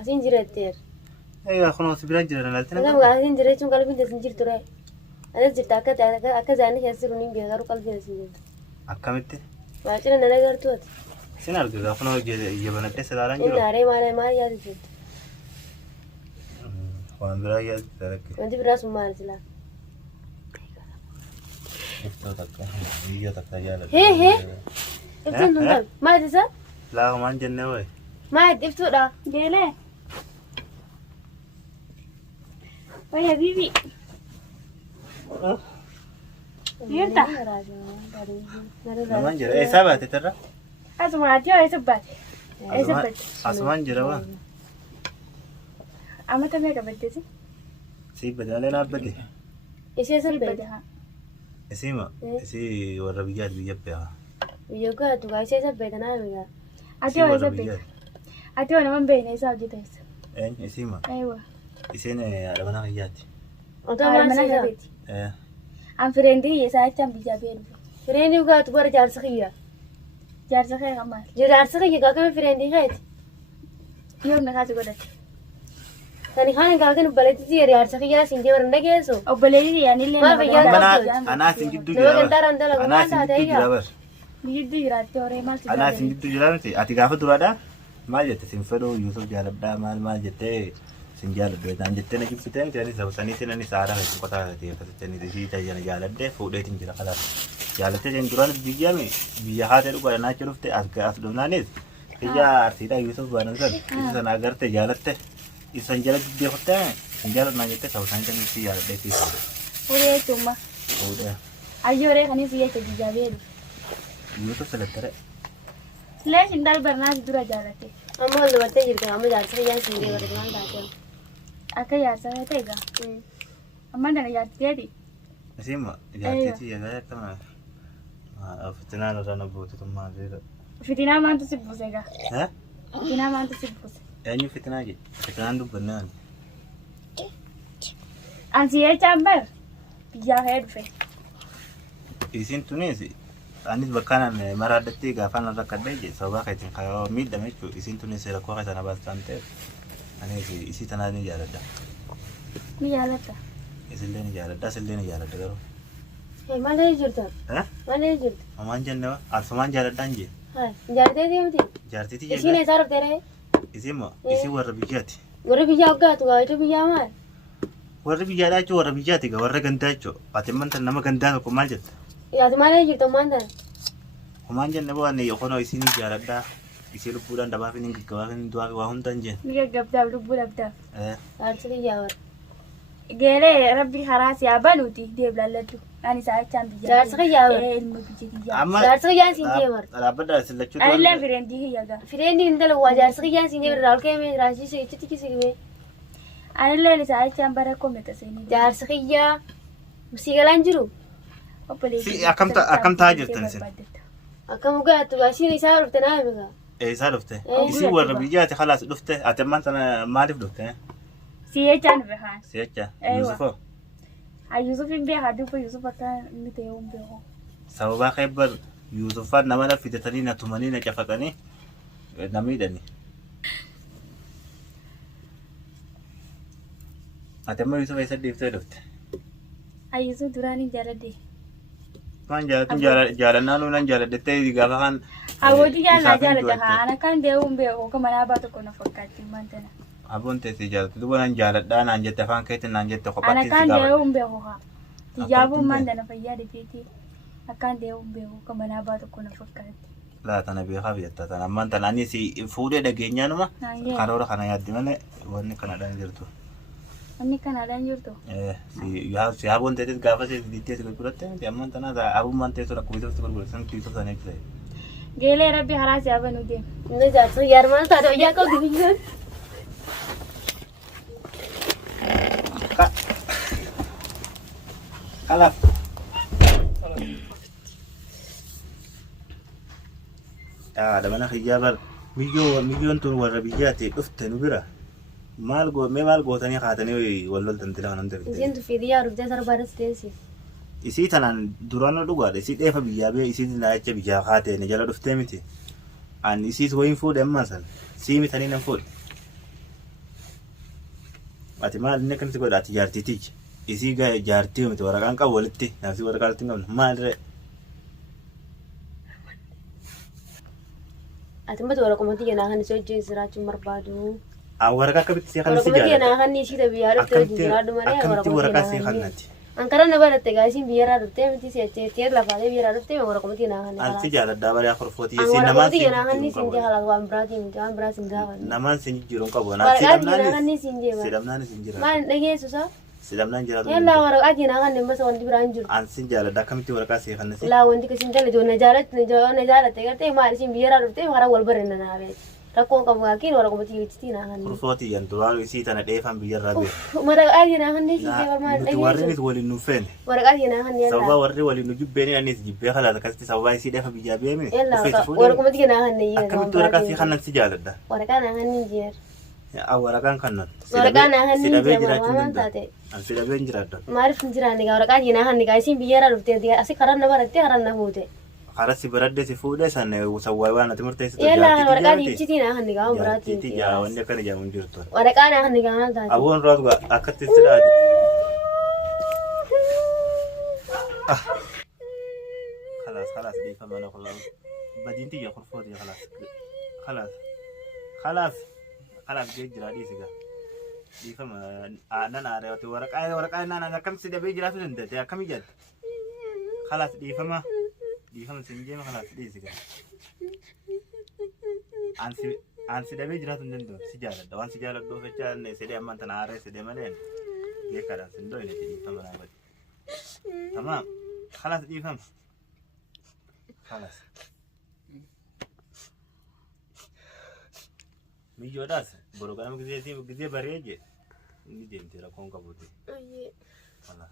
Asin jireeteer. Kun sibira jira nalti Naga mga asin jireechun qalbii desin jirtu ray. Adas jirta akka zaani keessu ni biya garu qalbii desin jirtu. akkamitti Waacina nana gartu ati. sin arga kun yabanadde salaaran jiru. Inni aree maal yaadu jirtu. Waan biraa yaadu dalakke. Wanti biraa sun maal silaa? Iftoo takka biyya takka yaala. Hee iftuun tun qal maal isa? Laa maan jenne wayi. Maal iftuudha? Geelee. Waya bibi. Yenta. Namaan jira eessaa baate tarra? Asuma adii eessa baate? Eessa baate? Asumaan jira waa. Amata meeqa baatteeti? Sii badaalee naabbate. Ishee eessa baate? Isiima isii warra biyyaati biyya beekaa. Biyya gaatu gaa ishee eessa baate naa eegaa? Isii warra biyyaati. Ati waan nama beekne isaa hojjeteessa. Isiima Eewa. isiin haadha manaa kiyyaati. Otoo mana isaati. An fireendi isaa achaan biyyaa beelu. Fireendi gaatu bara jaarsa kiyya. Jaarsa kee kan maal? Jaarsa kiyya gaa kami fireendi keeti? Yoo na kaasi godhate. Tani kaan gaa kan obbaleetti jaarsa kiyyaa siin jee baranda geessu. Obbaleetti yaanillee Anaa siin gidduu jira bar. Anaa siin gidduu jira bar. Gidduu jiraatti horee maal Anaa siin gidduu jira miti. Ati gaafa duraadhaa maal jette siin fedhuu Yuusuf jaaladhaa maal jettee sin jaaladhu naan jettee na jibsitee miti anis sabsanii sinani saara hedduu qotaa ta'e akkasitti isii tajaajila jaaladhee fuudheetiin jira kalaas. Jaalattee jeen duraan biyya haatee dhugaa naacha dhufte as dhufnaanis biyya arsiidhaa Yuusuf baanan san isa sana agarte jaalatte isan jala gaggeeffattee sin jaaladhu naan jettee sabsanii tanii isii jaaladhee siisa. Fuudhee jechuumma. Fuudhee. Ayyooree kanis jecha biyyaa beelu. Yuusuf salattere. Lee sin darbarnaas dura jaalatte. Amma wal dubartee jirti amma jaarsa kiyyaan siin jee barate maal taatee? Akka jaarsa ta'e egaa. Amma dana jaartiteeti. Isiima jaarteetii egaa akkama fitinaan irraa na buutitummaa jechuudha. Fitinaa maantu si buuse egaa? Fitinaa maantu si buuse? Eenyu fitinaa jee? Fitinaan dubbannaan. Ansi jechaan bar biyyaa ka'ee dhufe. Isiin tunis anis bakkaan maraadatti gaafaan irra kadhee jee sababa keetiin kaayoo miidhame jechuudha. Isiin tunis rakkoo keessa na baastaan ta'e anis isii tanaa ni jaaladha. Ni jaalatta? Isillee ni jaaladha isillee ni jaaladha garuu. Malee jirta? Malee jirta? Amaan jenne asumaan jaaladhaan jee. Jaarteetii miti? Jaarteetii jee. Isiin eessaa dhuftee ree? Isiin moo isii warra biyyaati. Warra biyyaa hoggaatu gaafachuu biyyaa maal? Warra biyyaadhaa jechuun warra biyyaati gaa warra gandaa jechuudha. Ati manta nama gandaa tokko maal jetta? Yaati malee jirtu maan tana? Homaan jenne boonne yokoonoo isiin jaaladhaa. Isii lubbuudhaan dabaaf inni gaggabaa fi du'aa fi waa hundaan jeen. Ni gaggabdaaf lubbuu dhabdaaf. Jaarsi biyyaa warra. Geelee rabbi karaa siyaa banuuti deeblalladhu. Ani isaa jechaan biyyaa. Jaarsi kiyyaa warra. Ilma biyya kiyyaa. Jaarsi kiyyaan siin jee warra. Dhaabbadhaa sillachuu du'a. Anillee fireendii kiyyaa gaa. Fireendii hin dalawwaa jaarsi kiyyaan siin jee birraa ol keemee raasisee itti kisigmee. Anillee isaa jechaan bara koometa seenii. Jaarsi kiyyaa sii galaan jiru. Akkam ta'aa jirtan isin? Akkam ugaattu baasiin isaa dhufte naa himigaa. Isaa dhufte? Isii warra biyyaati khalaas dhufte ati ammaan tana maaliif dhufte? Si jechaan dhufe haan. Si jecha? Yuusufoo? Yuusuf hin beekaa dubba Yuusuf akka inni ta'e hin beeku. Sababaa keebbar Yuusufaan nama na fidatanii na tumanii na cafaqanii na miidhani. Ati amma Yuusuf eessa deeftee dhufte? Yuusuf duraan hin jaaladde. Maan jaalannaa nuunan jaaladdettee gaafa kan Abooti jaalala jaalata haan akkaan dee'uu hin beeku akka manaa baa tokko na fakkaatti maan tana. Aboon teessee jaalatu duba nan jaaladhaa naan jette afaan keetiin naan jette kophaatti si akkaan dee'uu hin beeku haa. Tijaabuun maan tana fayyada beektii akkaan dee'uu hin beeku akka manaa baa tokko na fakkaatti. Laa tana beekaa biyyatta tana ammaan tana anis fuudhee dhageenyaanuma karoora kana yaaddi malee wanni kanadhaan jirtu. Wanni kanadhaan jirtu? Si aboon teessis gaafa si diittee si gurguratte miti ammaan tana abummaan teessoo rakkoo isa si gurguratan tiisoo sana ibsa. Geelee rabbi haraa si abanuu deemu. Inni jaarsa yaarmaan taate wayyaa qabdi biyyaan. Kalaf. Ada mana hijabar milyoon tun warra biyyaati dhufte nu bira. Maal gootanii haatanii wal tantila kanan ta'e. Isiin tufiidiyyaa dhuftee sarbaadas teessi. Isii tanaan duraan dhugaadha. Isii dheefa biyyaa bee isii naacha biyyaa haatee ni jala dhuftee miti. An isiis wayin fuudhe ammaa san Siimi tanii nan fuudhe. Ati maal inni akkanatti godha ati jaartitichi. Isii jaartii miti waraqaan qabu walitti naafsi waraqaa walitti hin qabne maal ree? Ati mata waraqumatti keenaa kan isa hojii jiraachuun barbaadu. Waraqaa akkamitti si kan si Waraqumatti keenaa kan ishii biyyaa dhufte hojii jiraadhu malee akkamitti waraqaa si kannati? Ankara na baratte gaasiin biyyarraa dhuftee miti seettee lafaatee biyyarraa dhuftee waraqumatti keenaa kan. Ansi jaaladhaa barii akorfootii si namaan si keenaa kan siin jaalala waan biraatii miti waan biraa siin gaafatu. Namaan siin jiruun qabu. Waraqaa keenaa kan siin jeema. Sidamnaan siin jira. Maal dhageessu isaa? Sidamnaan jiraatu. Yalla waraqaa keenaa kan dhimma wanti biraan jiru. Ansi jaaladhaa akkamitti waraqaa si kannasi? Laa wanti kasiin jaalatu na jaalatte gartee maal isiin biyyarraa dhuftee hara wal barreena naafee. Rakkoon qabu gaakiin waraqumatti yuutti naa kan. Kurfootii yantu waan isii tana dheefan biyyarraa beeku. Waraqaa keenaa kan siin jeema maal dhageessu? Warri waliin nu feene. Waraqaa keenaa kan yalla. Sababa warri waliin nu jibbeeni anis jibbee kalaata akkasitti sababa isii dheefa biyyaa beeme. Yalla waraqumatti keenaa kan yalla. Akkamitti waraqaa si kannan si jaaladha? Waraqaa naa kan ni jeer. Waraqaan kannan. Waraqaa naa kan ni jeer waan taate. An sidabee hin jiraadha. Maaliif hin jiraanne gaa waraqaa keenaa kan gaa isiin biyyarraa dhuftee asii karaa na barattee karaa na fuute. Karaa si baradde si fuudhee san sawwaay waan ati murteessitu. Yalla waraqaa diibsitii naa kan gaa biraatiin. Jaartiitii jaa wanni akkana jaamu hin jirtu. Waraqaa naa kan gaa maal taate. Aboon raatu akkatti sidaati. خلاص دي كمان خلاص بعدين تيجي خرفوتي خلاص جيت جرادي سيجا دي كمان أنا ناري ورقة أنا كم سيدا بيجي رافي لندت يا كم يجد خلاص دي كمان سنجي ما خلاص دي سيجا أن سيدا بيجي رافي لندت سجالة دوان سجالة دو فيتشان سيدا أمان تناري سيدا مالين جي كذا سندوي نتيجي كمان أبد تمام خلاص دي كمان خلاص ميجو داس بروغرام كذي بريجي نيجي انتي راكون كابوتي خلاص